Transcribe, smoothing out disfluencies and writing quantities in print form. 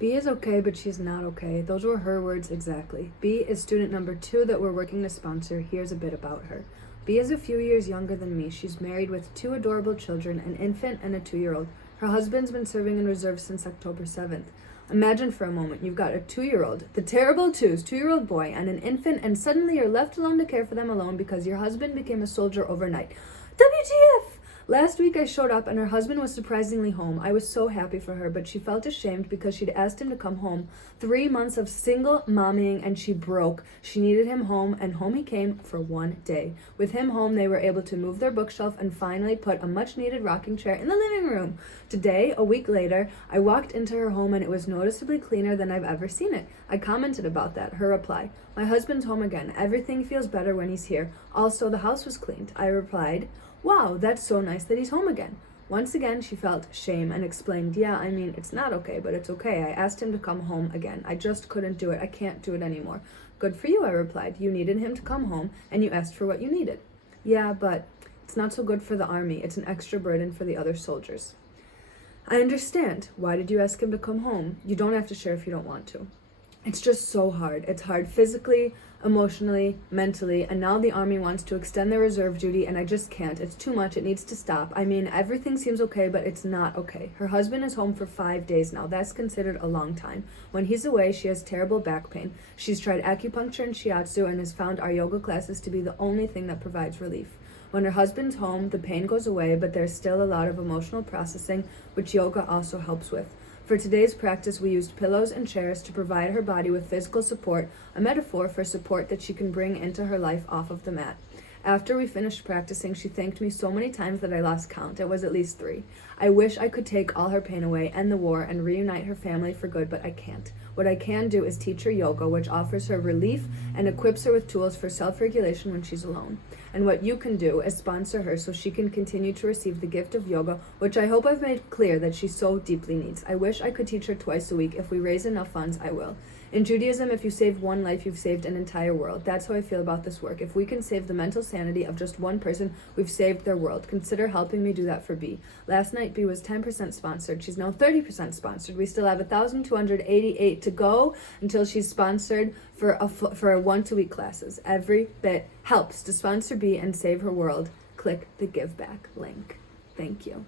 B is okay, but she's not okay. Those were her words exactly. B is student number 2 that we're working to sponsor. Here's a bit about her. B is a few years younger than me. She's married with 2 adorable children, an infant and a 2-year-old. Her husband's been serving in reserve since October 7th. Imagine for a moment you've got a 2-year-old, the terrible twos, 2-year-old boy, and an infant, and suddenly you're left alone to care for them alone because your husband became a soldier overnight. WTF! Last week I showed up and her husband was surprisingly home. I was so happy for her, but she felt ashamed because she'd asked him to come home. 3 months of single mommying and she broke. She needed him home, and home he came for 1 day. With him home, they were able to move their bookshelf and finally put a much needed rocking chair in the living room. Today, a week later, I walked into her home and it was noticeably cleaner than I've ever seen it. I commented about that. Her reply: "My husband's home again. Everything feels better when he's here. Also, the house was cleaned." I replied, "Wow, that's so nice that he's home again." Once again, she felt shame and explained, "Yeah, I mean, it's not okay, but it's okay. I asked him to come home again. I just couldn't do it. I can't do it anymore." "Good for you," I replied. "You needed him to come home, and you asked for what you needed." "Yeah, but it's not so good for the army. It's an extra burden for the other soldiers." "I understand. Why did you ask him to come home? You don't have to share if you don't want to." "It's just so hard. It's hard physically, emotionally, mentally, and now the army wants to extend their reserve duty and I just can't. It's too much. It needs to stop. I mean, everything seems okay, but it's not okay." Her husband is home for 5 days now. That's considered a long time. When he's away, she has terrible back pain. She's tried acupuncture and shiatsu and has found our yoga classes to be the only thing that provides relief. When her husband's home, the pain goes away, but there's still a lot of emotional processing, which yoga also helps with. For today's practice, we used pillows and chairs to provide her body with physical support, a metaphor for support that she can bring into her life off of the mat. After we finished practicing, she thanked me so many times that I lost count. It was at least 3. I wish I could take all her pain away, end the war, and reunite her family for good, but I can't. What I can do is teach her yoga, which offers her relief and equips her with tools for self-regulation when she's alone. And what you can do is sponsor her so she can continue to receive the gift of yoga, which I hope I've made clear that she so deeply needs. I wish I could teach her twice a week. If we raise enough funds, I will. In Judaism, if you save one life, you've saved an entire world. That's how I feel about this work. If we can save the mental sanity of just one person, we've saved their world. Consider helping me do that for B. Last night, B was 10% sponsored. She's now 30% sponsored. We still have 1,288 to go until she's sponsored for a 1-week classes. Every bit helps to sponsor B and save her world. Click the Give Back link. Thank you.